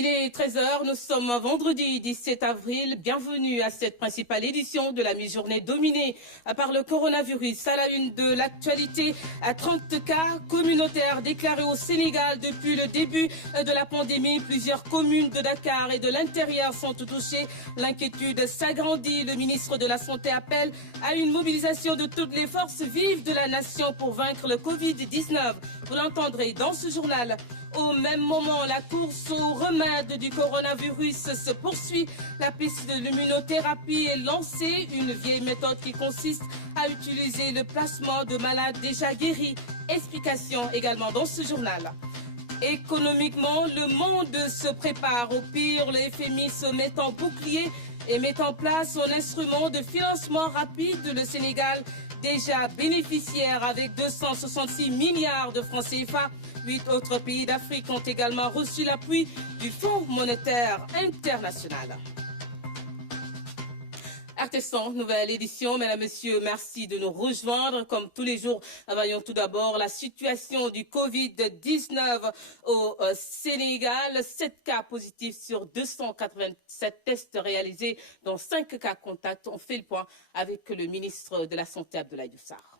Il est 13 h, nous sommes vendredi 17 avril. Bienvenue à cette principale édition de la mi-journée dominée par le coronavirus. À la une de l'actualité, 30 cas communautaires déclarés au Sénégal depuis le début de la pandémie. Plusieurs communes de Dakar et de l'intérieur sont touchées. L'inquiétude s'agrandit. Le ministre de la Santé appelle à une mobilisation de toutes les forces vives de la nation pour vaincre le Covid-19. Vous l'entendrez dans ce journal. Au même moment, la course au remède du coronavirus se poursuit. La piste de l'immunothérapie est lancée, une vieille méthode qui consiste à utiliser le plasma de malades déjà guéris. Explication également dans ce journal. Économiquement, le monde se prépare au pire. Le FMI se met en bouclier et met en place son instrument de financement rapide. Le Sénégal, déjà bénéficiaire avec 266 milliards de francs CFA. 8 autres pays d'Afrique ont également reçu l'appui du Fonds monétaire international. Artestan, nouvelle édition. Mesdames, Messieurs, merci de nous rejoindre. Comme tous les jours, voyons tout d'abord la situation du Covid-19 au Sénégal. 7 cas positifs sur 287 tests réalisés, dont 5 cas contacts. On fait le point avec le ministre de la Santé, Abdoulaye Diouf Sarr.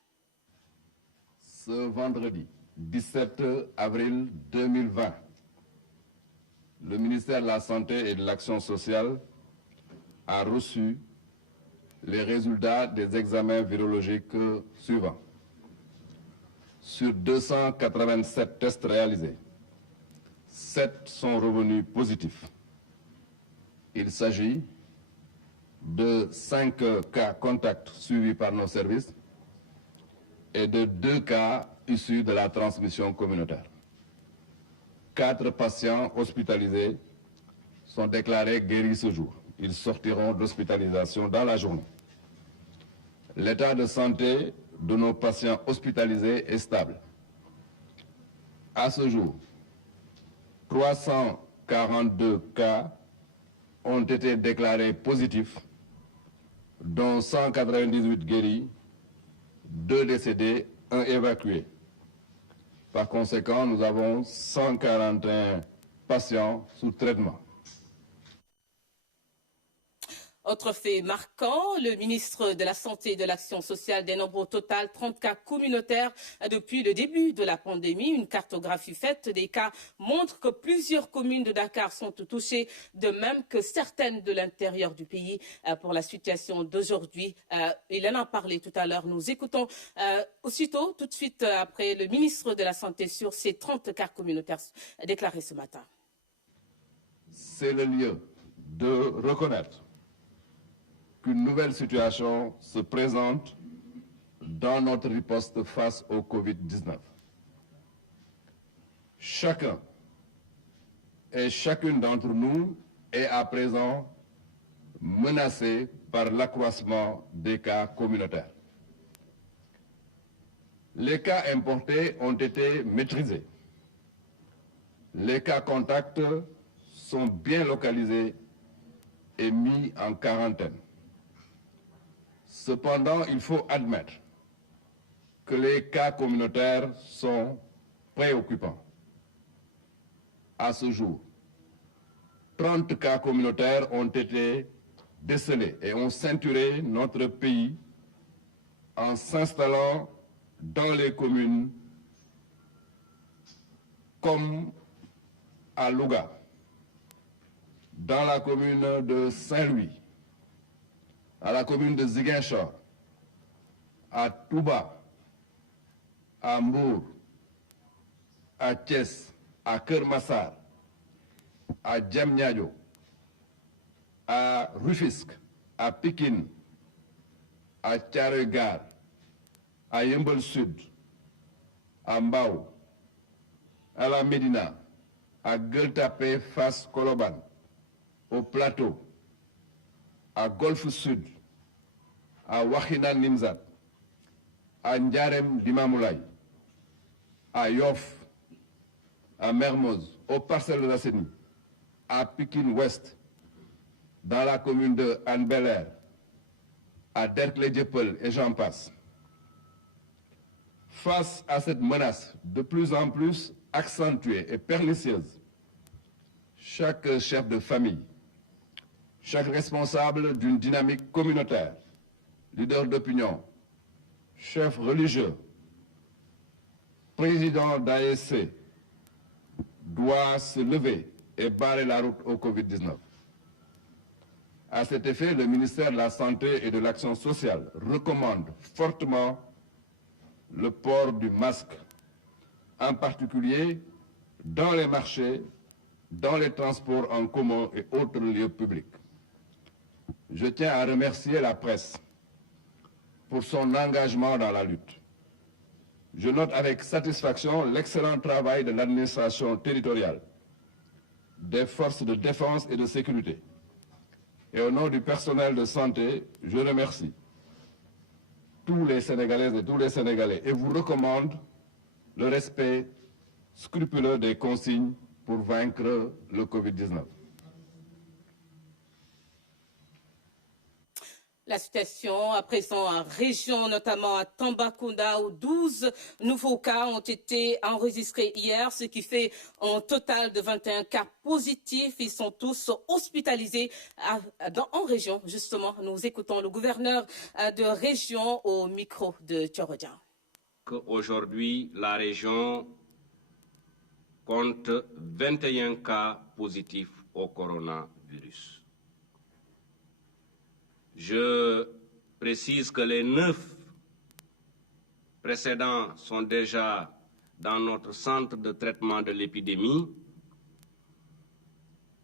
Ce vendredi 17 avril 2020, le ministère de la Santé et de l'Action sociale a reçu les résultats des examens virologiques suivants. Sur 287 tests réalisés, 7 sont revenus positifs. Il s'agit de 5 cas contacts suivis par nos services et de 2 cas issus de la transmission communautaire. 4 patients hospitalisés sont déclarés guéris ce jour. Ils sortiront d'hospitalisation dans la journée. L'état de santé de nos patients hospitalisés est stable. À ce jour, 342 cas ont été déclarés positifs, dont 198 guéris, 2 décédés, 1 évacué. Par conséquent, nous avons 141 patients sous traitement. Autre fait marquant, le ministre de la Santé et de l'Action sociale dénombre au total 30 cas communautaires depuis le début de la pandémie. Une cartographie faite des cas montre que plusieurs communes de Dakar sont touchées, de même que certaines de l'intérieur du pays. Pour la situation d'aujourd'hui, il en a parlé tout à l'heure. Nous écoutons aussitôt, tout de suite après, le ministre de la Santé sur ces 30 cas communautaires déclarés ce matin. C'est le lieu de reconnaître qu'une nouvelle situation se présente dans notre riposte face au Covid-19. Chacun et chacune d'entre nous est à présent menacé par l'accroissement des cas communautaires. Les cas importés ont été maîtrisés. Les cas contacts sont bien localisés et mis en quarantaine. Cependant, il faut admettre que les cas communautaires sont préoccupants. À ce jour, 30 cas communautaires ont été décelés et ont ceinturé notre pays en s'installant dans les communes comme à Louga, dans la commune de Saint-Louis, à la commune de Ziguinchor, à Touba, à Mbour, à Thiès, à Kermassar, à Diamniadio, à Rufisque, à Pikine, à Thiaroye-Gare, à Yeumbeul Sud, à Mbao, à la Médina, à Gueule Tapée, Fass, Colobane, au Plateau, à Golfe Sud, à Wakhinane Nimzatt, à Ndiarème Limamoulaye, à Yoff, à Mermoz, aux Parcelles Assainies, à Pikine Ouest, dans la commune de Hann Bel-Air, à Derklé-Dieuppeul et j'en passe. Face à cette menace de plus en plus accentuée et pernicieuse, chaque chef de famille, chaque responsable d'une dynamique communautaire, leader d'opinion, chef religieux, président d'ASC, doit se lever et barrer la route au Covid-19. À cet effet, le ministère de la Santé et de l'Action sociale recommande fortement le port du masque, en particulier dans les marchés, dans les transports en commun et autres lieux publics. Je tiens à remercier la presse pour son engagement dans la lutte. Je note avec satisfaction l'excellent travail de l'administration territoriale, des forces de défense et de sécurité. Et au nom du personnel de santé, je remercie tous les Sénégalaises et tous les Sénégalais et vous recommande le respect scrupuleux des consignes pour vaincre le Covid-19. La situation à présent en région, notamment à Tambacounda, où 12 nouveaux cas ont été enregistrés hier, ce qui fait un total de 21 cas positifs. Ils sont tous hospitalisés en région. Justement, nous écoutons le gouverneur de région au micro de Thiorodia. Aujourd'hui, la région compte 21 cas positifs au coronavirus. Je précise que les 9 précédents sont déjà dans notre centre de traitement de l'épidémie.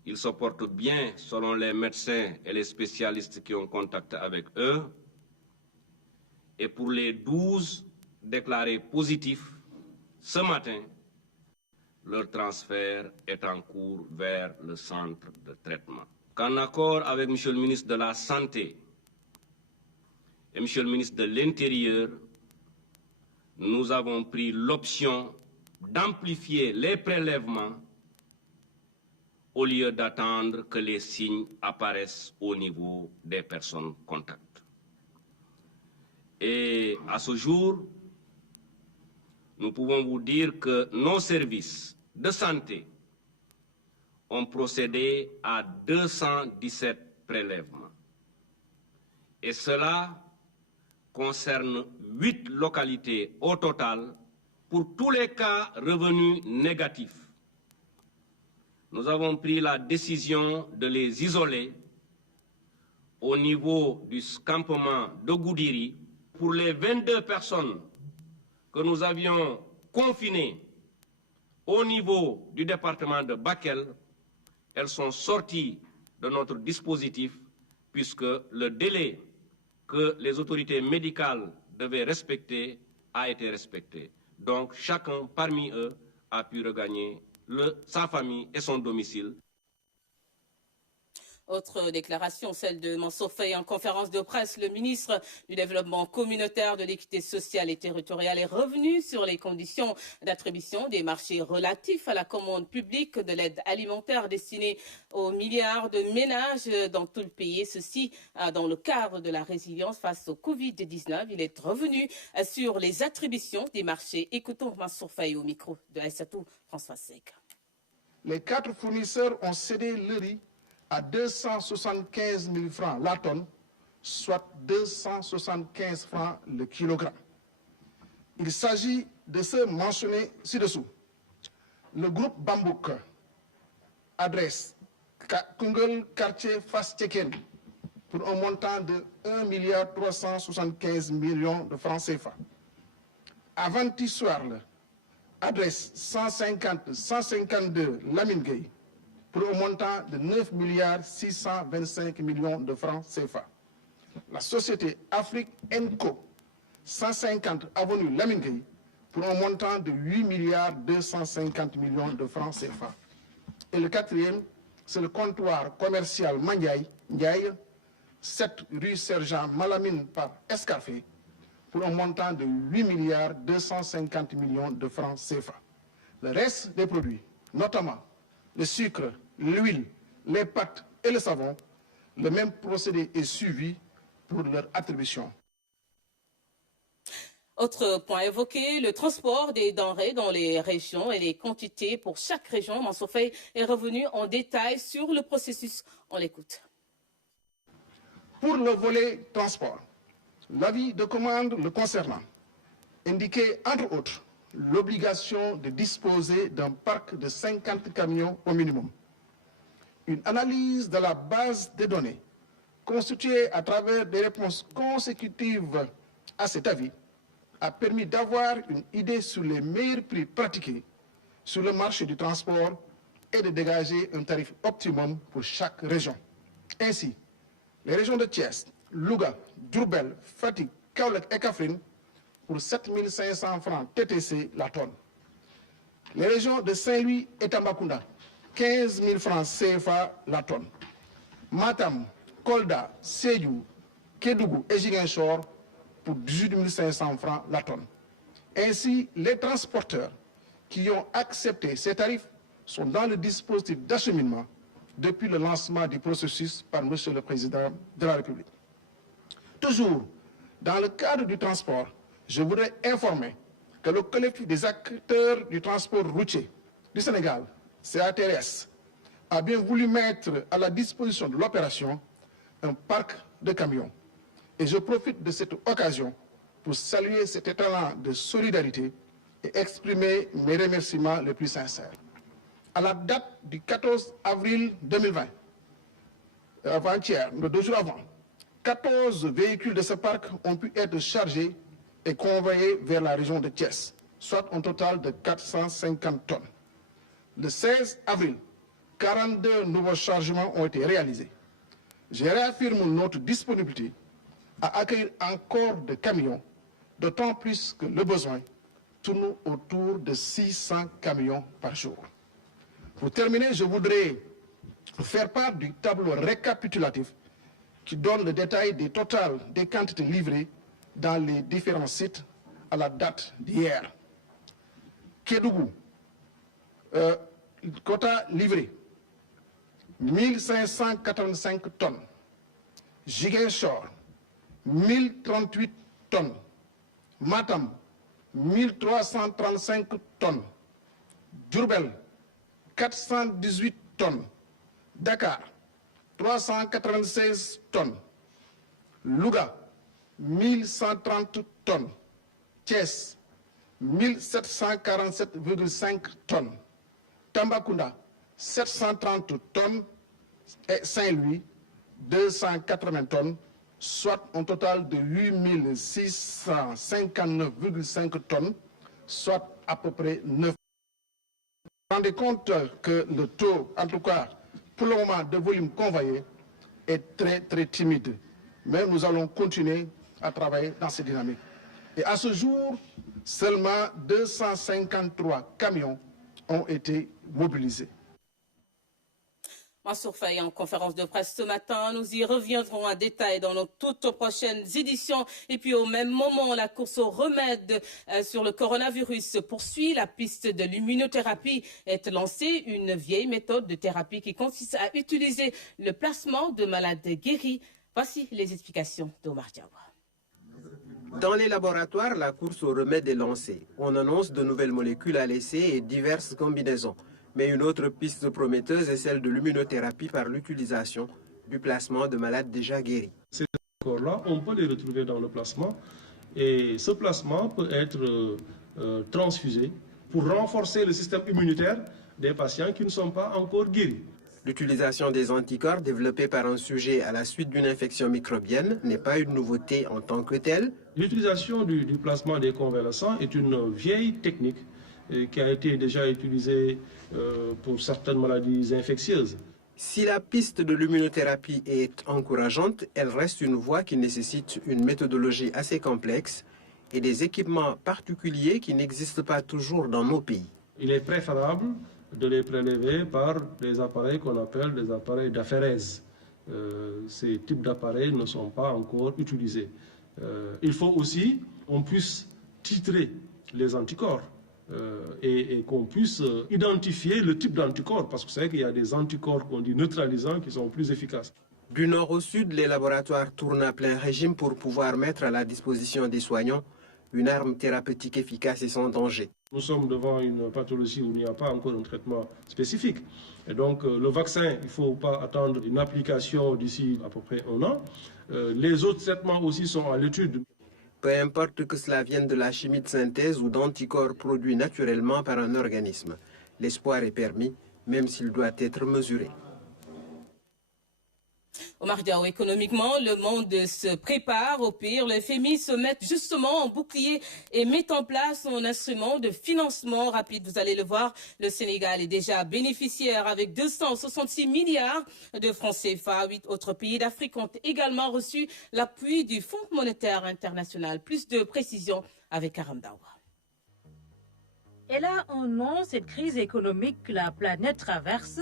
Ils se portent bien selon les médecins et les spécialistes qui ont contact avec eux. Et pour les 12 déclarés positifs, ce matin, leur transfert est en cours vers le centre de traitement. En accord avec M. le ministre de la Santé et M. le ministre de l'Intérieur, nous avons pris l'option d'amplifier les prélèvements au lieu d'attendre que les signes apparaissent au niveau des personnes contacts. Et à ce jour, nous pouvons vous dire que nos services de santé ont procédé à 217 prélèvements. Et cela concerne 8 localités au total pour tous les cas revenus négatifs. Nous avons pris la décision de les isoler au niveau du campement de Goudiri. Pour les 22 personnes que nous avions confinées au niveau du département de Bakel, elles sont sorties de notre dispositif puisque le délai que les autorités médicales devaient respecter a été respecté. Donc chacun parmi eux a pu regagner sa famille et son domicile. Autre déclaration, celle de Mansour Faye en conférence de presse. Le ministre du Développement communautaire, de l'équité sociale et territoriale est revenu sur les conditions d'attribution des marchés relatifs à la commande publique de l'aide alimentaire destinée aux milliards de ménages dans tout le pays. Ceci dans le cadre de la résilience face au Covid-19. Il est revenu sur les attributions des marchés. Écoutons Mansour Faye au micro de Aïssatou François Sek. Les 4 fournisseurs ont cédé le riz à 275 000 francs la tonne, soit 275 francs le kilogramme. Il s'agit de ceux mentionnés ci-dessous. Le groupe Bambouk, adresse Kungel, quartier Fas-Tcheken, pour un montant de 1 375 millions de francs CFA. Avanti Soarle, adresse 152 Lamine Gueye, pour un montant de 9 625 millions de francs CFA. La société Afrique Co, 150 avenue Lamine Gueye, pour un montant de 8 250 millions de francs CFA. Et le quatrième, c'est le comptoir commercial Mandiaï, 7 rue Sergent Malamine par Escafé, pour un montant de 8 250 millions de francs CFA. Le reste des produits, notamment le sucre, l'huile, les pâtes et le savon, le même procédé est suivi pour leur attribution. Autre point évoqué, le transport des denrées dans les régions et les quantités pour chaque région. Mansour Faye est revenu en détail sur le processus. On l'écoute. Pour le volet transport, l'avis de commande le concernant indiquait entre autres l'obligation de disposer d'un parc de 50 camions au minimum. Une analyse de la base de données constituée à travers des réponses consécutives à cet avis a permis d'avoir une idée sur les meilleurs prix pratiqués sur le marché du transport et de dégager un tarif optimum pour chaque région. Ainsi, les régions de Thiès, Louga, Diourbel, Fatick, Kaolack et Kaffrine pour 7 500 francs TTC la tonne. Les régions de Saint-Louis et Tambacounda, 15 000 francs CFA la tonne. Matam, Kolda, Sédhiou, Kédougou et Ziguinchor pour 18 500 francs la tonne. Ainsi, les transporteurs qui ont accepté ces tarifs sont dans le dispositif d'acheminement depuis le lancement du processus par M. le Président de la République. Toujours dans le cadre du transport, je voudrais informer que le collectif des acteurs du transport routier du Sénégal, CATRS, a bien voulu mettre à la disposition de l'opération un parc de camions. Et je profite de cette occasion pour saluer cet étalon de solidarité et exprimer mes remerciements les plus sincères. À la date du 14 avril 2020, avant-hier, 2 jours avant, 14 véhicules de ce parc ont pu être chargés et convoyés vers la région de Thiès, soit un total de 450 tonnes. Le 16 avril, 42 nouveaux chargements ont été réalisés. Je réaffirme notre disponibilité à accueillir encore des camions, d'autant plus que le besoin tourne autour de 600 camions par jour. Pour terminer, je voudrais faire part du tableau récapitulatif qui donne le détail des totals des quantités livrées dans les différents sites à la date d'hier. Kédougou, quota livré, 1585 tonnes. Ziguinchor, 1038 tonnes. Matam, 1335 tonnes. Diourbel, 418 tonnes. Dakar, 396 tonnes. Louga, 1130 tonnes. Thiès, 1747,5 tonnes. Tambacounda, 730 tonnes. Et Saint-Louis, 280 tonnes, soit un total de 8659,5 tonnes, soit à peu près 9. Vous vous rendez compte que le taux, en tout cas pour le moment, de volume convoyé est très timide. Mais nous allons continuer à travailler dans cette dynamique. Et à ce jour, seulement 253 camions ont été mobilisés. Mansour Faye en conférence de presse ce matin. Nous y reviendrons en détail dans nos toutes prochaines éditions. Et puis au même moment, la course au remède sur le coronavirus se poursuit. La piste de l'immunothérapie est lancée, une vieille méthode de thérapie qui consiste à utiliser le plasma de malades guéris. Voici les explications d'Omar Diawa. Dans les laboratoires, la course au remède est lancée. On annonce de nouvelles molécules à l'essai et diverses combinaisons. Mais une autre piste prometteuse est celle de l'immunothérapie par l'utilisation du plasma de malades déjà guéris. Ces corps-là, on peut les retrouver dans le plasma et ce plasma peut être transfusé pour renforcer le système immunitaire des patients qui ne sont pas encore guéris. L'utilisation des anticorps développés par un sujet à la suite d'une infection microbienne n'est pas une nouveauté en tant que telle. L'utilisation du plasma des convalescents est une vieille technique qui a été déjà utilisée pour certaines maladies infectieuses. Si la piste de l'immunothérapie est encourageante, elle reste une voie qui nécessite une méthodologie assez complexe et des équipements particuliers qui n'existent pas toujours dans nos pays. Il est préférable de les prélever par des appareils qu'on appelle des appareils d'aphérèse. Ces types d'appareils ne sont pas encore utilisés. Il faut aussi qu'on puisse titrer les anticorps. Et qu'on puisse identifier le type d'anticorps, parce que vous savez qu'il y a des anticorps qu'on dit neutralisants qui sont plus efficaces. Du nord au sud, les laboratoires tournent à plein régime pour pouvoir mettre à la disposition des soignants une arme thérapeutique efficace et sans danger. Nous sommes devant une pathologie où il n'y a pas encore un traitement spécifique. Et donc le vaccin, il ne faut pas attendre une application d'ici à peu près 1 an. Les autres traitements aussi sont à l'étude. Peu importe que cela vienne de la chimie de synthèse ou d'anticorps produits naturellement par un organisme, l'espoir est permis, même s'il doit être mesuré. Omar Diao, économiquement, le monde se prépare au pire. Le FMI se met justement en bouclier et met en place son instrument de financement rapide. Vous allez le voir, le Sénégal est déjà bénéficiaire avec 266 milliards de francs CFA. 8 autres pays d'Afrique ont également reçu l'appui du Fonds monétaire international. Plus de précisions avec Aram Dawa. Elle a un nom, cette crise économique que la planète traverse,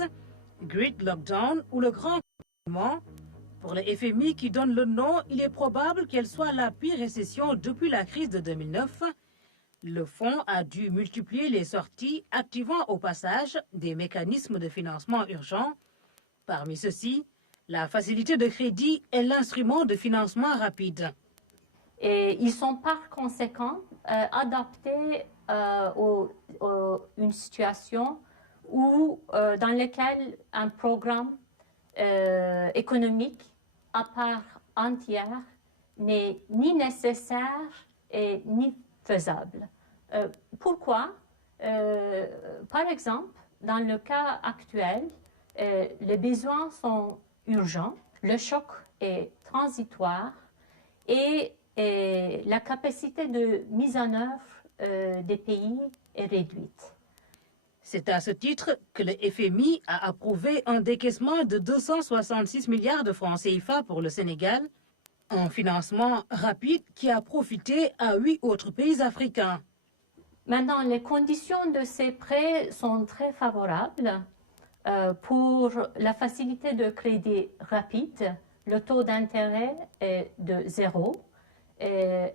Great Lockdown ou le Grand Confinement. Pour le FMI qui donne le nom, il est probable qu'elle soit la pire récession depuis la crise de 2009. Le fonds a dû multiplier les sorties, activant au passage des mécanismes de financement urgents. Parmi ceux-ci, la facilité de crédit est l'instrument de financement rapide. Et ils sont par conséquent adaptés à une situation dans laquelle un programme économique à part entière n'est ni nécessaire et ni faisable. Pourquoi? Par exemple, dans le cas actuel, les besoins sont urgents, le choc est transitoire et la capacité de mise en œuvre des pays est réduite. C'est à ce titre que le FMI a approuvé un décaissement de 266 milliards de francs CFA pour le Sénégal, un financement rapide qui a profité à 8 autres pays africains. Maintenant, les conditions de ces prêts sont très favorables. Pour la facilité de crédit rapide, le taux d'intérêt est de 0,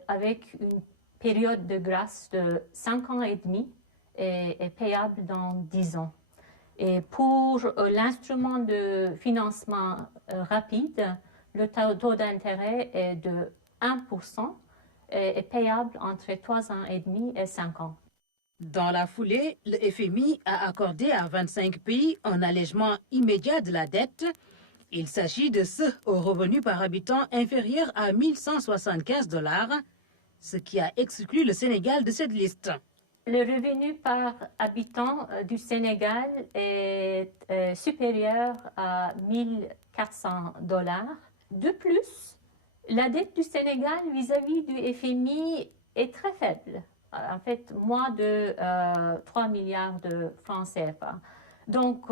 avec une période de grâce de 5 ans et demi. Est payable dans 10 ans. Et pour l'instrument de financement rapide, le taux d'intérêt est de 1% et est payable entre 3 ans et demi et 5 ans. Dans la foulée, le FMI a accordé à 25 pays un allègement immédiat de la dette. Il s'agit de ceux aux revenus par habitant inférieurs à 1 175 $, ce qui a exclu le Sénégal de cette liste. Le revenu par habitant du Sénégal est supérieur à 1 400 $. De plus, la dette du Sénégal vis-à-vis du FMI est très faible. En fait, moins de 3 milliards de francs CFA. Donc,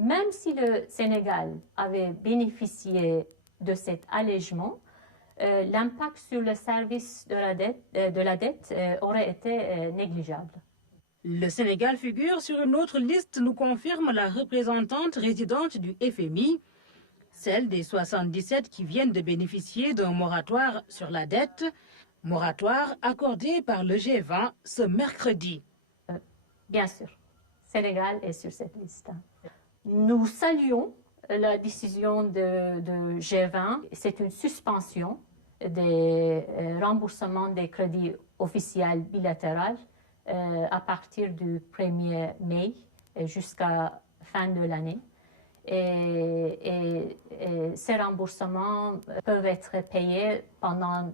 même si le Sénégal avait bénéficié de cet allègement, l'impact sur le service de la dette aurait été négligeable. Le Sénégal figure sur une autre liste, nous confirme la représentante résidente du FMI, celle des 77 qui viennent de bénéficier d'un moratoire sur la dette, moratoire accordé par le G20 ce mercredi. Bien sûr, Sénégal est sur cette liste. Nous saluons la décision de G20, c'est une suspension des remboursements des crédits officiels bilatéraux à partir du 1er mai jusqu'à fin de l'année. Et ces remboursements peuvent être payés pendant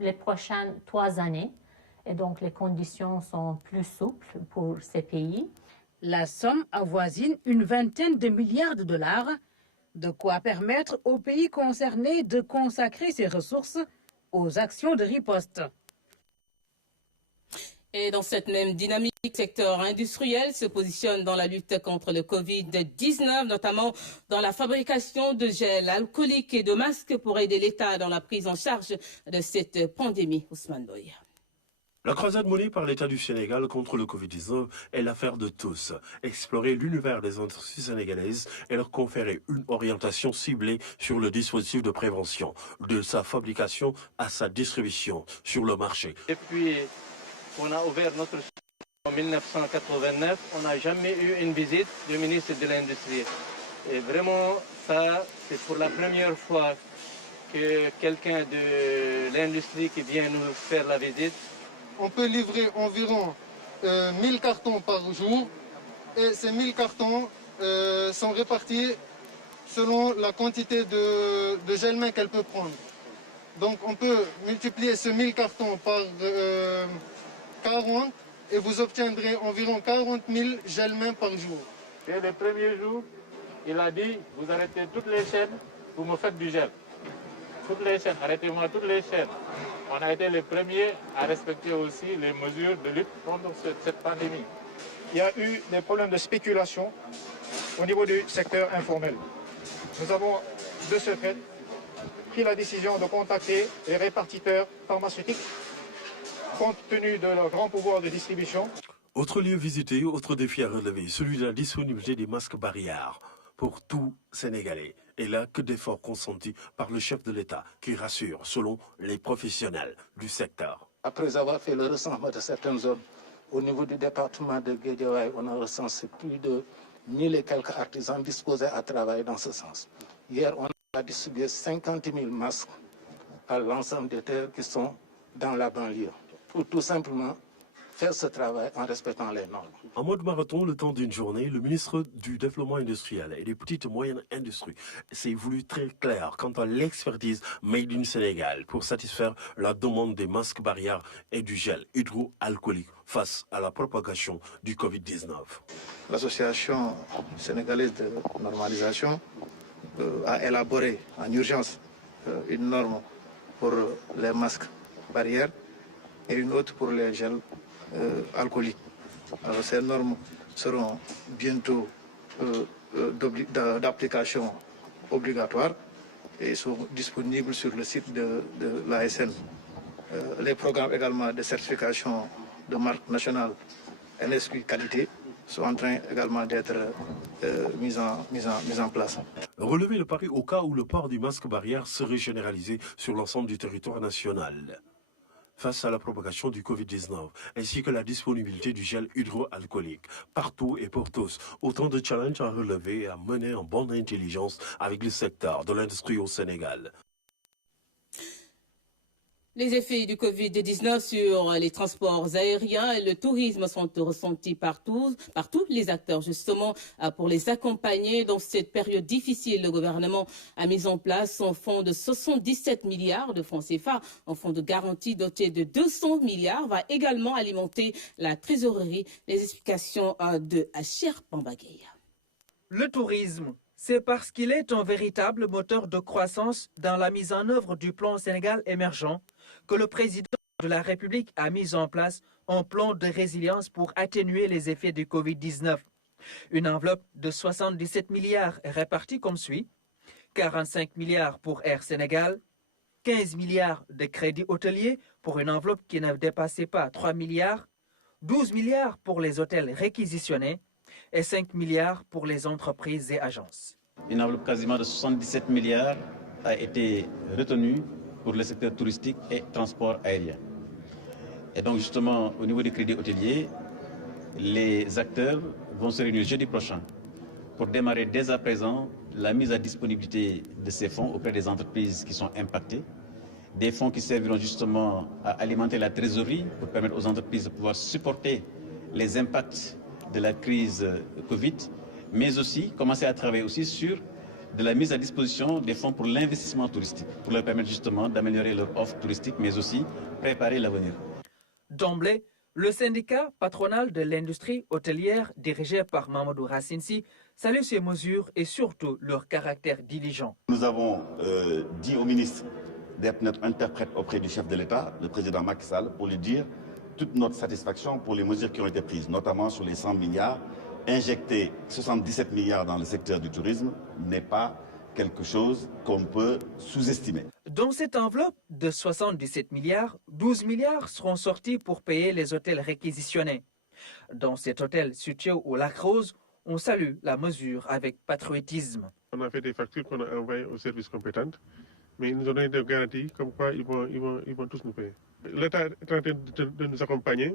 les prochaines 3 années. Et donc les conditions sont plus souples pour ces pays. La somme avoisine une vingtaine de milliards de $, de quoi permettre aux pays concernés de consacrer ces ressources aux actions de riposte. Et dans cette même dynamique, le secteur industriel se positionne dans la lutte contre le Covid-19, notamment dans la fabrication de gel alcoolique et de masques pour aider l'État dans la prise en charge de cette pandémie. Ousmane Boye. La croisade menée par l'État du Sénégal contre le Covid-19 est l'affaire de tous. Explorer l'univers des industries sénégalaises et leur conférer une orientation ciblée sur le dispositif de prévention, de sa fabrication à sa distribution sur le marché. Depuis qu'on a ouvert notre en 1989, on n'a jamais eu une visite du ministre de l'Industrie. Et vraiment, ça, c'est pour la première fois que quelqu'un de l'industrie qui vient nous faire la visite. On peut livrer environ 1000 cartons par jour et ces 1000 cartons sont répartis selon la quantité de gel main qu'elle peut prendre. Donc on peut multiplier ce 1000 cartons par 40 et vous obtiendrez environ 40 000 gel main par jour. Et le premier jour, il a dit, vous arrêtez toutes les chaînes, vous me faites du gel. Toutes les chaînes, arrêtez-moi toutes les chaînes. On a été les premiers à respecter aussi les mesures de lutte contre cette pandémie. Il y a eu des problèmes de spéculation au niveau du secteur informel. Nous avons, de ce fait, pris la décision de contacter les répartiteurs pharmaceutiques compte tenu de leur grand pouvoir de distribution. Autre lieu visité, autre défi à relever, celui de la disponibilité des masques barrières pour tout Sénégalais. Et là, que d'efforts consentis par le chef de l'État qui rassure, selon les professionnels du secteur. Après avoir fait le recensement de certaines zones, au niveau du département de Guédiawaye, on a recensé plus de 1000 et quelques artisans disposés à travailler dans ce sens. Hier, on a distribué 50 000 masques à l'ensemble des terres qui sont dans la banlieue, pour tout simplement faire ce travail en respectant les normes. En mode marathon, le temps d'une journée, le ministre du Développement industriel et des petites et moyennes industries s'est voulu très clair quant à l'expertise Made in Sénégal pour satisfaire la demande des masques barrières et du gel hydroalcoolique face à la propagation du Covid-19. L'Association sénégalaise de normalisation a élaboré en urgence une norme pour les masques barrières et une autre pour les gels alcooliques. Alors ces normes seront bientôt d'application obligatoire et sont disponibles sur le site de l'ASN. Les programmes également de certification de marque nationale NSQ qualité sont en train également d'être mis en place. Relever le pari au cas où le port du masque barrière serait généralisé sur l'ensemble du territoire national face à la propagation du Covid-19, ainsi que la disponibilité du gel hydroalcoolique partout et pour tous. Autant de challenges à relever et à mener en bonne intelligence avec le secteur de l'industrie au Sénégal. Les effets du Covid-19 sur les transports aériens et le tourisme sont ressentis par tous les acteurs. Justement, pour les accompagner dans cette période difficile, le gouvernement a mis en place son fonds de 77 milliards de francs CFA. Un fonds de garantie doté de 200 milliards va également alimenter la trésorerie. Les explications de Acher Pambagay. Le tourisme, c'est parce qu'il est un véritable moteur de croissance dans la mise en œuvre du plan Sénégal émergent que le président de la République a mis en place un plan de résilience pour atténuer les effets du Covid-19. Une enveloppe de 77 milliards est répartie comme suit. 45 milliards pour Air Sénégal, 15 milliards de crédits hôteliers pour une enveloppe qui ne dépassait pas 3 milliards, 12 milliards pour les hôtels réquisitionnés et 5 milliards pour les entreprises et agences. Une enveloppe quasiment de 77 milliards a été retenue pour le secteur touristique et transport aérien. Et donc justement, au niveau des crédits hôteliers, les acteurs vont se réunir jeudi prochain pour démarrer dès à présent la mise à disponibilité de ces fonds auprès des entreprises qui sont impactées. Des fonds qui serviront justement à alimenter la trésorerie pour permettre aux entreprises de pouvoir supporter les impacts de la crise Covid, mais aussi commencer à travailler aussi sur de la mise à disposition des fonds pour l'investissement touristique, pour leur permettre justement d'améliorer leur offre touristique, mais aussi préparer l'avenir. D'emblée, le syndicat patronal de l'industrie hôtelière dirigé par Mamadou Rassinsi salue ces mesures et surtout leur caractère diligent. Nous avons dit au ministre d'être notre interprète auprès du chef de l'État, le président Macky Sall, pour lui dire toute notre satisfaction pour les mesures qui ont été prises, notamment sur les 100 milliards. Injecter 77 milliards dans le secteur du tourisme n'est pas quelque chose qu'on peut sous-estimer. Dans cette enveloppe de 77 milliards, 12 milliards seront sortis pour payer les hôtels réquisitionnés. Dans cet hôtel situé au Lac Rose, on salue la mesure avec patriotisme. On a fait des factures qu'on a envoyées aux services compétents, mais ils nous ont donné des garanties comme quoi ils vont tous nous payer. L'État est en train de nous accompagner,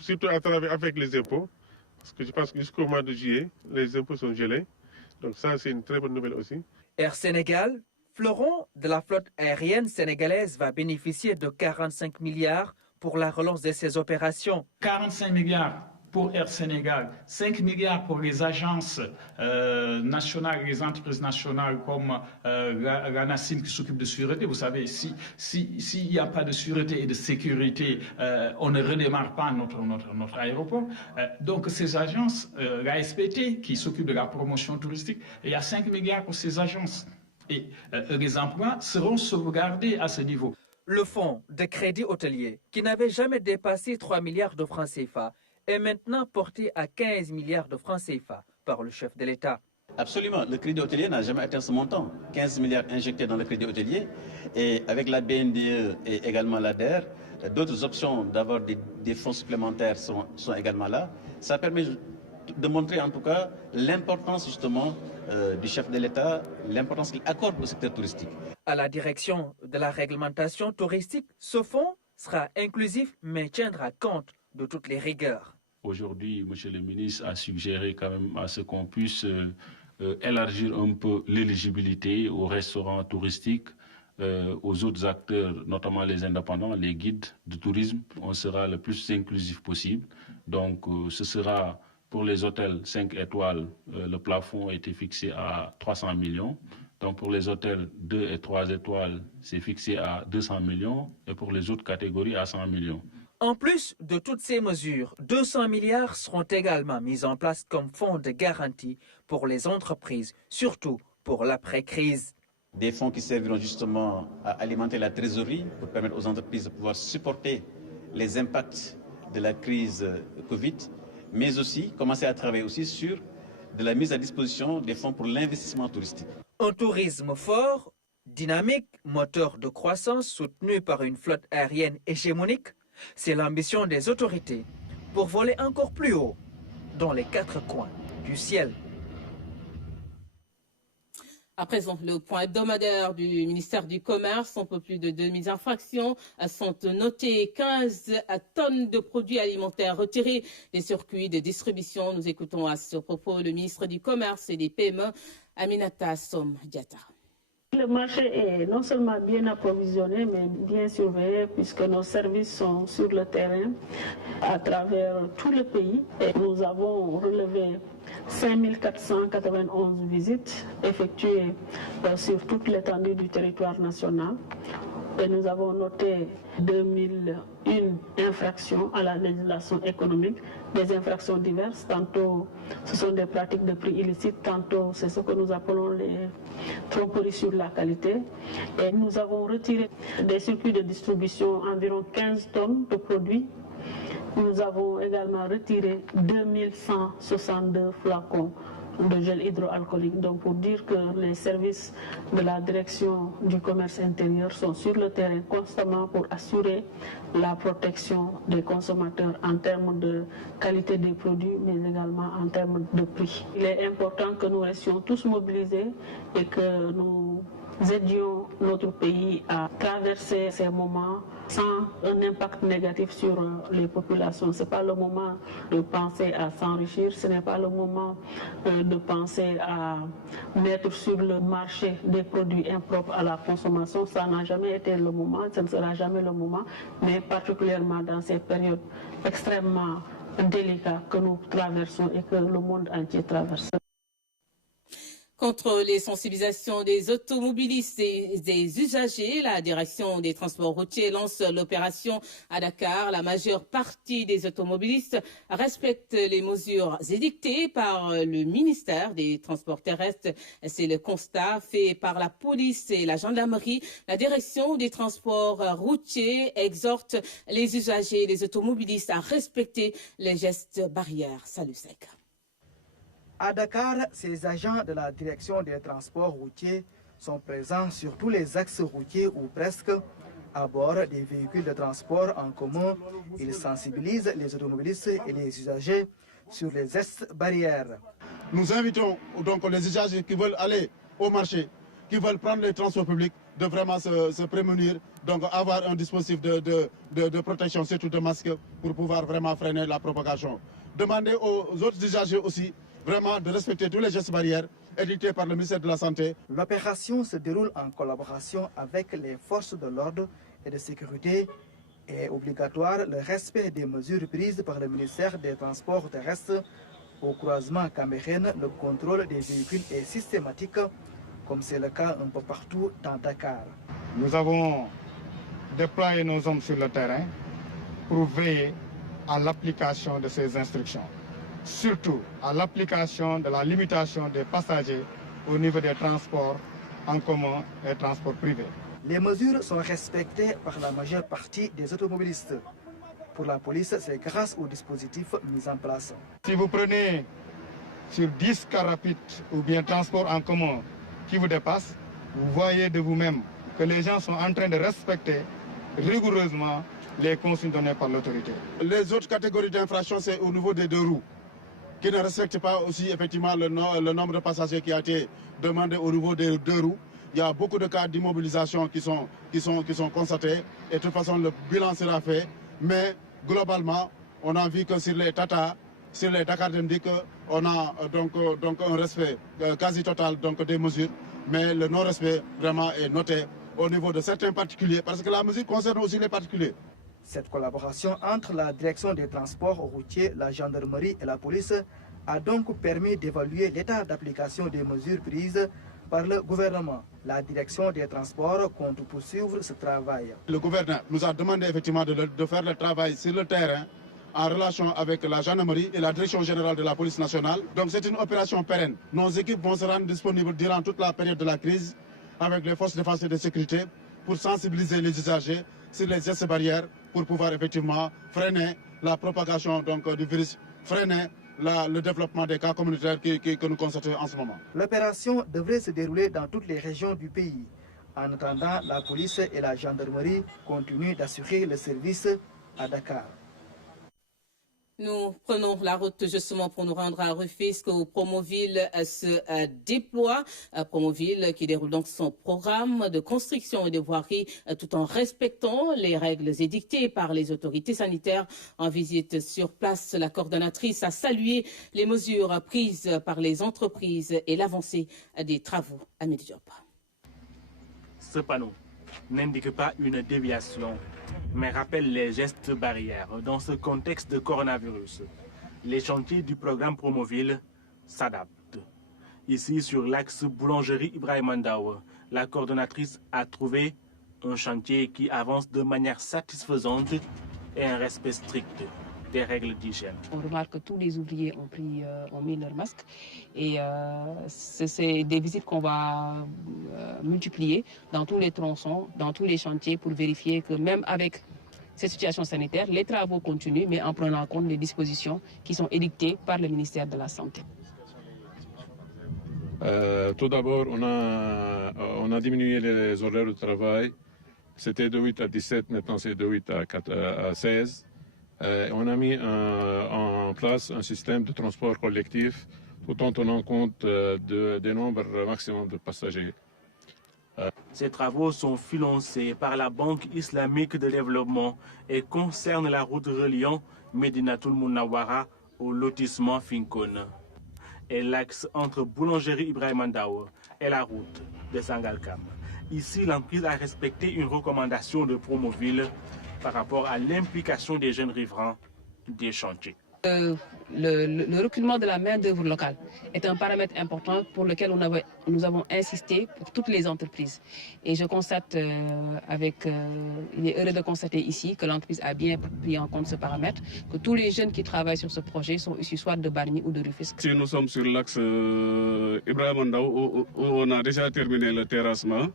surtout à travers avec les impôts. Parce que je pense que jusqu'au mois de juillet, les impôts sont gelés. Donc ça, c'est une très bonne nouvelle aussi. Air Sénégal fleuron de la flotte aérienne sénégalaise va bénéficier de 45 milliards pour la relance de ses opérations. 45 milliards pour Air Sénégal, 5 milliards pour les agences nationales, les entreprises nationales comme la NACIM qui s'occupe de sûreté. Vous savez, s'il n'y a pas de sûreté et de sécurité, on ne redémarre pas notre aéroport. Donc ces agences, la SPT qui s'occupe de la promotion touristique, il y a 5 milliards pour ces agences. Et les emplois seront sauvegardés à ce niveau. Le fonds de crédit hôtelier, qui n'avait jamais dépassé 3 milliards de francs CFA, est maintenant porté à 15 milliards de francs CFA par le chef de l'État. Absolument, le crédit hôtelier n'a jamais atteint ce montant. 15 milliards injectés dans le crédit hôtelier et avec la BNDE et également l'ADER, d'autres options d'avoir des fonds supplémentaires sont également là. Ça permet de montrer en tout cas l'importance justement du chef de l'État, l'importance qu'il accorde au secteur touristique. À la direction de la réglementation touristique, ce fonds sera inclusif mais tiendra compte de toutes les rigueurs. Aujourd'hui, M. le ministre a suggéré quand même à ce qu'on puisse élargir un peu l'éligibilité aux restaurants touristiques, aux autres acteurs, notamment les indépendants, les guides de tourisme. On sera le plus inclusif possible. Donc ce sera pour les hôtels 5 étoiles, le plafond a été fixé à 300 millions. Donc pour les hôtels 2 et 3 étoiles, c'est fixé à 200 millions et pour les autres catégories à 100 millions. En plus de toutes ces mesures, 200 milliards seront également mis en place comme fonds de garantie pour les entreprises, surtout pour l'après-crise. Des fonds qui serviront justement à alimenter la trésorerie pour permettre aux entreprises de pouvoir supporter les impacts de la crise Covid, mais aussi commencer à travailler aussi sur de la mise à disposition des fonds pour l'investissement touristique. Un tourisme fort, dynamique, moteur de croissance soutenu par une flotte aérienne hégémonique, c'est l'ambition des autorités pour voler encore plus haut dans les 4 coins du ciel. À présent, le point hebdomadaire du ministère du Commerce, un peu plus de 2000 infractions sont notées, 15 tonnes de produits alimentaires retirés des circuits de distribution. Nous écoutons à ce propos le ministre du Commerce et des PME, Aminata Som Diatta. Le marché est non seulement bien approvisionné, mais bien surveillé puisque nos services sont sur le terrain à travers tout le pays. Et nous avons relevé 5491 visites effectuées sur toute l'étendue du territoire national. Et nous avons noté 2001 infractions à la législation économique, des infractions diverses. Tantôt, ce sont des pratiques de prix illicites, tantôt, c'est ce que nous appelons les tromperies sur la qualité. Et nous avons retiré des circuits de distribution environ 15 tonnes de produits. Nous avons également retiré 2162 flacons de gel hydroalcoolique. Donc pour dire que les services de la direction du commerce intérieur sont sur le terrain constamment pour assurer la protection des consommateurs en termes de qualité des produits, mais également en termes de prix. Il est important que nous restions tous mobilisés et que nous aidions notre pays à traverser ces moments sans un impact négatif sur les populations. Ce n'est pas le moment de penser à s'enrichir, ce n'est pas le moment de penser à mettre sur le marché des produits impropres à la consommation. Ça n'a jamais été le moment, ça ne sera jamais le moment, mais particulièrement dans ces périodes extrêmement délicates que nous traversons et que le monde entier traverse. Contre les sensibilisations des automobilistes et des usagers, la direction des transports routiers lance l'opération à Dakar. La majeure partie des automobilistes respectent les mesures édictées par le ministère des Transports terrestres. C'est le constat fait par la police et la gendarmerie. La direction des transports routiers exhorte les usagers et les automobilistes à respecter les gestes barrières. Salut Sec. À Dakar, ces agents de la direction des transports routiers sont présents sur tous les axes routiers ou presque à bord des véhicules de transport en commun. Ils sensibilisent les automobilistes et les usagers sur les gestes barrières. Nous invitons donc les usagers qui veulent aller au marché, qui veulent prendre les transports publics, de vraiment se prémunir, donc avoir un dispositif de protection, surtout de masques, pour pouvoir vraiment freiner la propagation. Demander aux autres usagers aussi vraiment de respecter tous les gestes barrières édictés par le ministère de la Santé. L'opération se déroule en collaboration avec les forces de l'ordre et de sécurité. Est obligatoire le respect des mesures prises par le ministère des Transports terrestres. Au croisement Cameroun, le contrôle des véhicules est systématique, comme c'est le cas un peu partout dans Dakar. Nous avons déployé nos hommes sur le terrain pour veiller à l'application de ces instructions, surtout à l'application de la limitation des passagers au niveau des transports en commun et transports privés. Les mesures sont respectées par la majeure partie des automobilistes. Pour la police, c'est grâce au dispositif mis en place. Si vous prenez sur 10 cars rapides ou bien transports en commun qui vous dépassent, vous voyez de vous-même que les gens sont en train de respecter rigoureusement les consignes données par l'autorité. Les autres catégories d'infractions, c'est au niveau des deux roues, qui ne respectent pas aussi effectivement le nombre de passagers qui a été demandé au niveau des deux roues. Il y a beaucoup de cas d'immobilisation qui sont constatés et de toute façon le bilan sera fait. Mais globalement, on a vu que sur les Tata, sur les Dakar Demdik, on a donc un respect quasi total des mesures. Mais le non-respect vraiment est noté au niveau de certains particuliers, parce que la mesure concerne aussi les particuliers. Cette collaboration entre la direction des transports routiers, la gendarmerie et la police a donc permis d'évaluer l'état d'application des mesures prises par le gouvernement. La direction des transports compte poursuivre ce travail. Le gouverneur nous a demandé effectivement de faire le travail sur le terrain en relation avec la gendarmerie et la direction générale de la police nationale. Donc c'est une opération pérenne. Nos équipes vont se rendre disponibles durant toute la période de la crise avec les forces de défense et de sécurité pour sensibiliser les usagers sur les gestes barrières pour pouvoir effectivement freiner la propagation du virus, freiner le développement des cas communautaires que nous constatons en ce moment. L'opération devrait se dérouler dans toutes les régions du pays. En attendant, la police et la gendarmerie continuent d'assurer le service à Dakar. Nous prenons la route justement pour nous rendre à Rufisque où Promoville se déploie. Promoville qui déroule donc son programme de construction et de voirie tout en respectant les règles édictées par les autorités sanitaires. En visite sur place, la coordonnatrice a salué les mesures prises par les entreprises et l'avancée des travaux à Diop. Ce panneau n'indique pas une déviation, mais rappelle les gestes barrières. Dans ce contexte de coronavirus, les chantiers du programme Promoville s'adaptent. Ici, sur l'axe boulangerie Ibrahima Ndao, la coordonnatrice a trouvé un chantier qui avance de manière satisfaisante et un respect strict des règles d'hygiène. On remarque que tous les ouvriers ont mis leur masque et c'est des visites qu'on va multiplier dans tous les tronçons, dans tous les chantiers pour vérifier que même avec cette situation sanitaire, les travaux continuent mais en prenant en compte les dispositions qui sont édictées par le ministère de la Santé. Tout d'abord, on a diminué les horaires de travail. C'était de 8 à 17, maintenant c'est de 8 à 16. On a mis en place un système de transport collectif tout en tenant compte des nombres maximum de passagers. Ces travaux sont financés par la Banque islamique de développement et concernent la route reliant Médinatoul Mounawara au lotissement Finkone et l'axe entre boulangerie Ibrahima Ndao et la route de Sangalkam. Ici, l'entreprise a respecté une recommandation de Promoville par rapport à l'implication des jeunes riverains des chantiers. Le reculement de la main-d'œuvre locale est un paramètre important pour lequel nous avons insisté pour toutes les entreprises. Et je constate, il est heureux de constater ici que l'entreprise a bien pris en compte ce paramètre, que tous les jeunes qui travaillent sur ce projet sont issus soit de Bargny ou de Rufisque. Si nous sommes sur l'axe Ibrahima Ndao où on a déjà terminé le terrassement.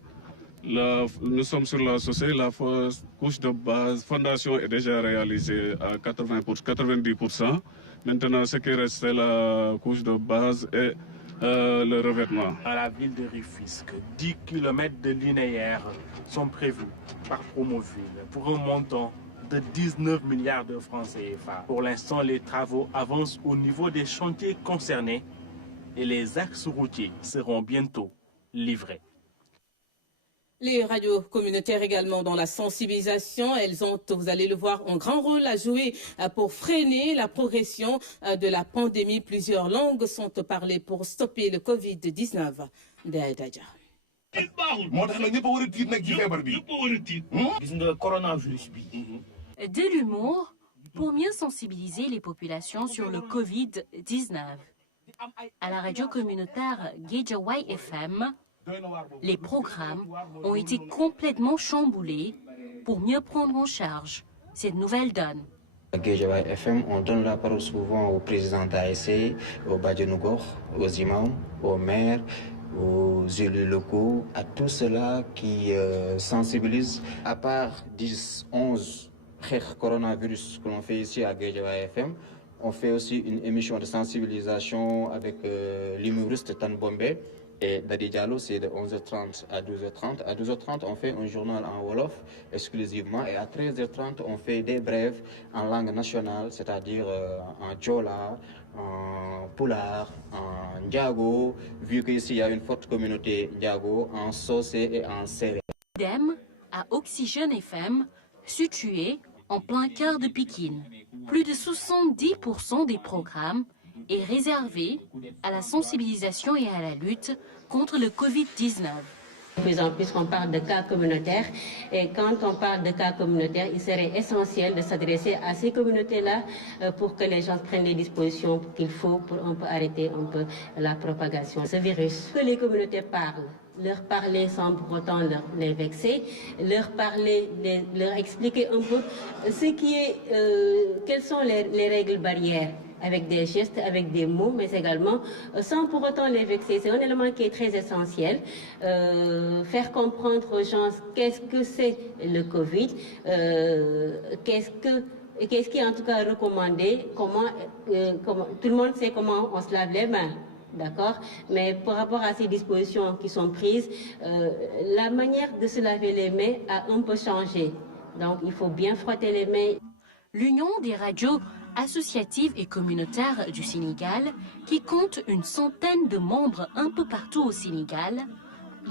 Nous sommes sur la chaussée, la couche de base, fondation est déjà réalisée à 90%. Maintenant, ce qui reste, c'est la couche de base et le revêtement. À la ville de Rufisque, 10 km de linéaire sont prévus par Promoville pour un montant de 19 milliards de francs CFA. Pour l'instant, les travaux avancent au niveau des chantiers concernés et les axes routiers seront bientôt livrés. Les radios communautaires également dans la sensibilisation, elles ont, vous allez le voir, un grand rôle à jouer pour freiner la progression de la pandémie. Plusieurs langues sont parlées pour stopper le Covid-19. De l'humour pour mieux sensibiliser les populations sur le Covid-19. À la radio communautaire Guédiawaye FM, les programmes ont été complètement chamboulés pour mieux prendre en charge cette nouvelle donne. À Guédiawaye FM, on donne la parole souvent au président d'ASC, aux Badjanougor, aux imams, aux maires, aux élus locaux, à tous ceux-là qui sensibilisent. À part 10, 11 coronavirus que l'on fait ici à Guédiawaye FM, on fait aussi une émission de sensibilisation avec l'humoriste Tan Bombé et Dadi Diallo, c'est de 11h30 à 12h30. À 12h30, on fait un journal en Wolof exclusivement et à 13h30, on fait des brèves en langue nationale, c'est-à-dire en Djola, en Pulaar, en Ndiago, vu qu'ici il y a une forte communauté Ndiago, en Socé et en Séré. Idem à Oxygène FM, situé en plein cœur de Pikine. Plus de 70% des programmes est réservé à la sensibilisation et à la lutte contre le Covid-19. De plus en plus, on parle de cas communautaires et quand on parle de cas communautaires, il serait essentiel de s'adresser à ces communautés-là pour que les gens prennent les dispositions qu'il faut pour un peu arrêter un peu la propagation de ce virus. Que les communautés parlent, leur parler sans pour autant les vexer, leur parler, leur expliquer un peu ce qui est, quelles sont les règles barrières, avec des gestes, avec des mots, mais également sans pour autant les vexer. C'est un élément qui est très essentiel. Faire comprendre aux gens qu'est-ce que c'est le Covid, qu'est-ce qui est en tout cas recommandé, comment tout le monde sait comment on se lave les mains. D'accord? Mais par rapport à ces dispositions qui sont prises, la manière de se laver les mains a un peu changé. Donc il faut bien frotter les mains. L'Union des radios associatives et communautaires du Sénégal, qui compte une centaine de membres un peu partout au Sénégal,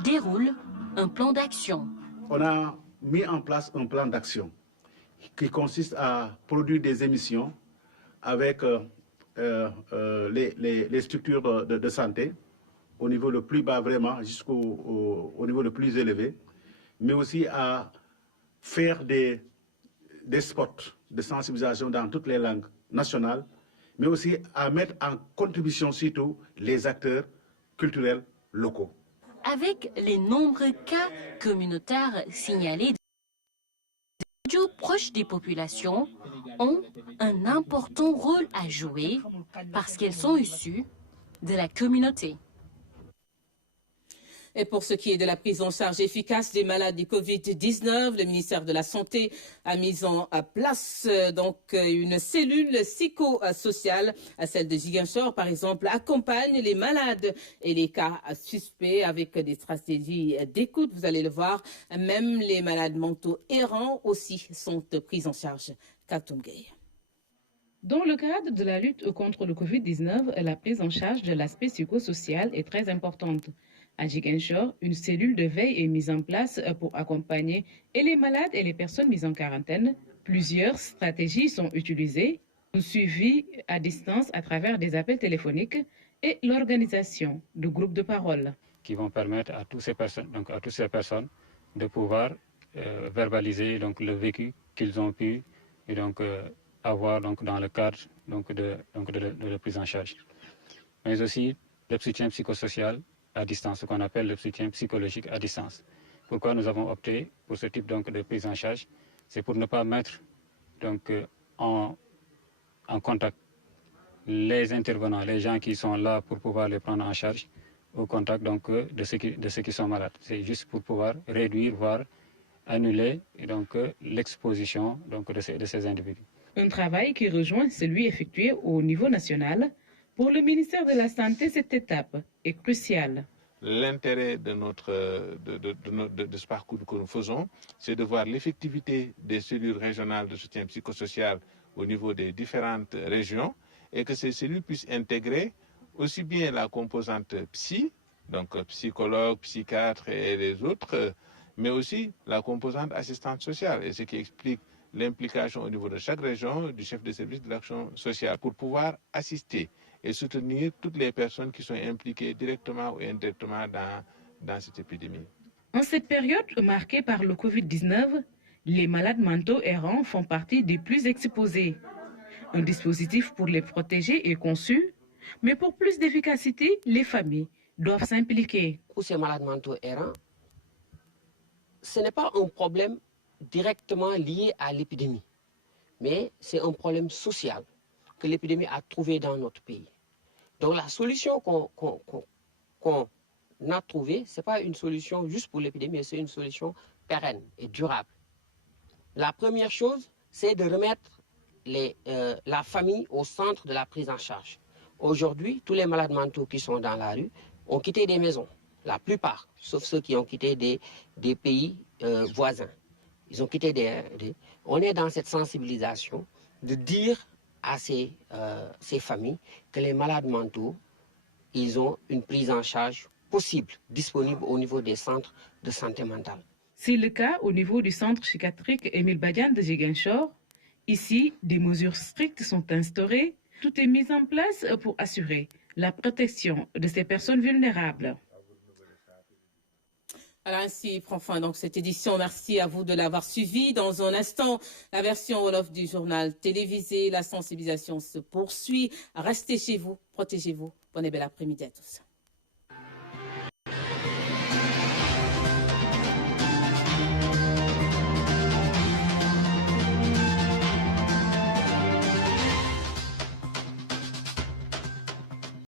déroule un plan d'action. On a mis en place un plan d'action qui consiste à produire des émissions avec les structures de santé au niveau le plus bas vraiment jusqu'au niveau le plus élevé, mais aussi à faire des spots de sensibilisation dans toutes les langues nationales, mais aussi à mettre en contribution surtout les acteurs culturels locaux. Avec les nombreux cas communautaires signalés, les radios proches des populations ont un important rôle à jouer parce qu'elles sont issues de la communauté. Et pour ce qui est de la prise en charge efficace des malades du Covid-19, le ministère de la Santé a mis en place donc une cellule psychosociale. Celle de Ziguinchor, par exemple, accompagne les malades et les cas suspects avec des stratégies d'écoute. Vous allez le voir, même les malades mentaux errants aussi sont pris en charge. Katungay. Dans le cadre de la lutte contre le Covid-19, la prise en charge de l'aspect psychosocial est très importante. À Ziguinchor, une cellule de veille est mise en place pour accompagner et les malades et les personnes mises en quarantaine. Plusieurs stratégies sont utilisées, un suivi à distance à travers des appels téléphoniques et l'organisation de groupes de parole. Qui vont permettre à toutes ces personnes de pouvoir verbaliser donc, le vécu qu'ils ont pu avoir dans le cadre de la prise en charge. Mais aussi le soutien psychosocial à distance, ce qu'on appelle le soutien psychologique à distance. Pourquoi nous avons opté pour ce type de prise en charge? C'est pour ne pas mettre en contact les intervenants, les gens qui sont là pour pouvoir les prendre en charge au contact de ceux qui sont malades. C'est juste pour pouvoir réduire, voire annuler l'exposition de ces individus. Un travail qui rejoint celui effectué au niveau national. Pour le ministère de la Santé, cette étape est cruciale. L'intérêt de ce parcours que nous faisons, c'est de voir l'effectivité des cellules régionales de soutien psychosocial au niveau des différentes régions et que ces cellules puissent intégrer aussi bien la composante psy, donc psychologue, psychiatre et les autres, mais aussi la composante assistante sociale, et ce qui explique l'implication au niveau de chaque région du chef de service de l'action sociale pour pouvoir assister et soutenir toutes les personnes qui sont impliquées directement ou indirectement dans cette épidémie. En cette période marquée par le Covid-19, les malades mentaux errants font partie des plus exposés. Un dispositif pour les protéger est conçu, mais pour plus d'efficacité, les familles doivent s'impliquer. Pour ces malades mentaux errants, ce n'est pas un problème directement lié à l'épidémie, mais c'est un problème social que l'épidémie a trouvé dans notre pays. Donc la solution qu'on a trouvée, ce n'est pas une solution juste pour l'épidémie, c'est une solution pérenne et durable. La première chose, c'est de remettre la famille au centre de la prise en charge. Aujourd'hui, tous les malades mentaux qui sont dans la rue ont quitté des maisons, la plupart, sauf ceux qui ont quitté des pays voisins. Ils ont quitté On est dans cette sensibilisation de dire à ces familles que les malades mentaux, ils ont une prise en charge possible, disponible au niveau des centres de santé mentale. C'est le cas au niveau du centre psychiatrique Émile Badiane de Ziguinchor. Ici, des mesures strictes sont instaurées. Tout est mis en place pour assurer la protection de ces personnes vulnérables. Alors ainsi prend fin donc cette édition. Merci à vous de l'avoir suivi. Dans un instant, la version Wolof du journal télévisé. La sensibilisation se poursuit. Restez chez vous, protégez-vous. Bon et bel après-midi à tous.